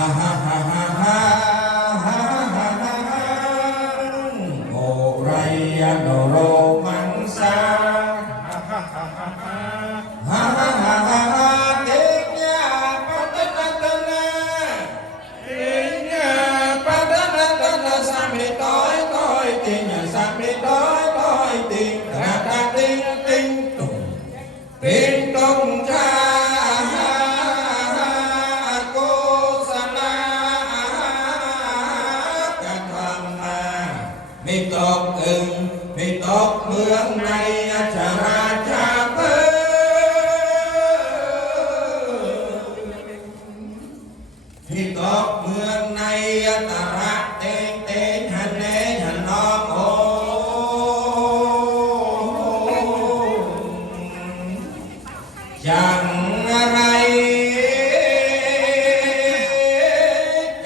ฮ่าฮ่าฮ่าฮ่าฮ่าฮ่าฮ่าฮ่าโอไรยโนโรมังสาฮ่าฮ่าฮ่าฮ่าฮ่าฮ่าฮ่าฮ่าฮ่าเทียปัตตะตะนะเทียปัตตะตะนะสามิต้อยต้อยติงสามิต้อยต้อยติงระตะติงติงตุงติงตุงชาไม่ตกอึงไม่ตกเมืองในชาราชาเปไม่ตกเมืองในตระเตงเตงหันเนหันนองโออย่างอะไร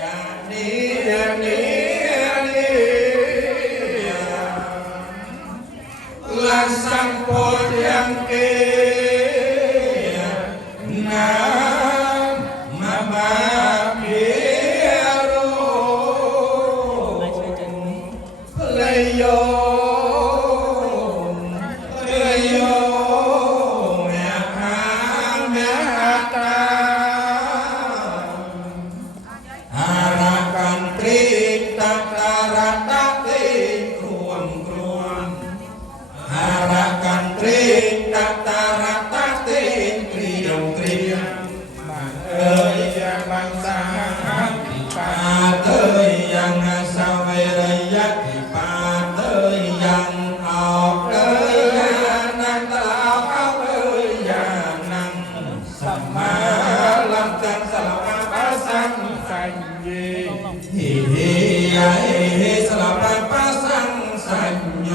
จากนี้สังโพยังเกนามามาเพียโรเลยโยเลยโยแม่หาแม่ตาอารากันตรีตัตาระตักติครวญครวญอารากันตรีตัตาระตักติเกรียมเกรียมบังเอ๋ยยังบังสาติปาเตยยังสเวรยติปาเตยยังออกเอ๋ยยานังตะเอาเอาเอ๋ยยานังสัมมาลังจังสลาปะสังสัญเยหิหิยะหิสลาปะสังสัญโย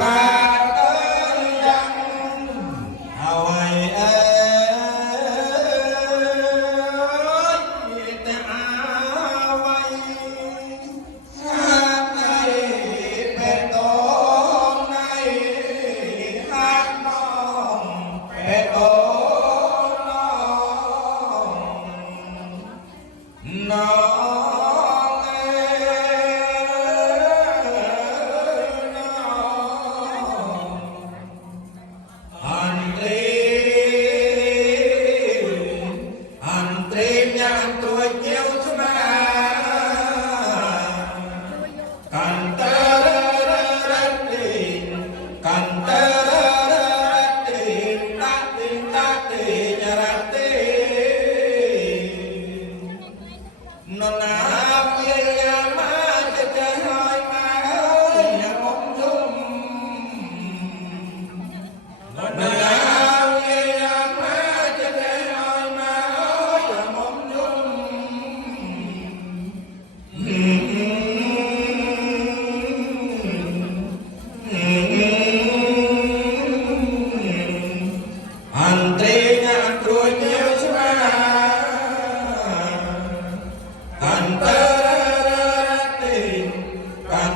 ปาเตยังเอาไว้แต่เอาไว้หากในเป็นตองในหากน้องเป็นตองน้องกัน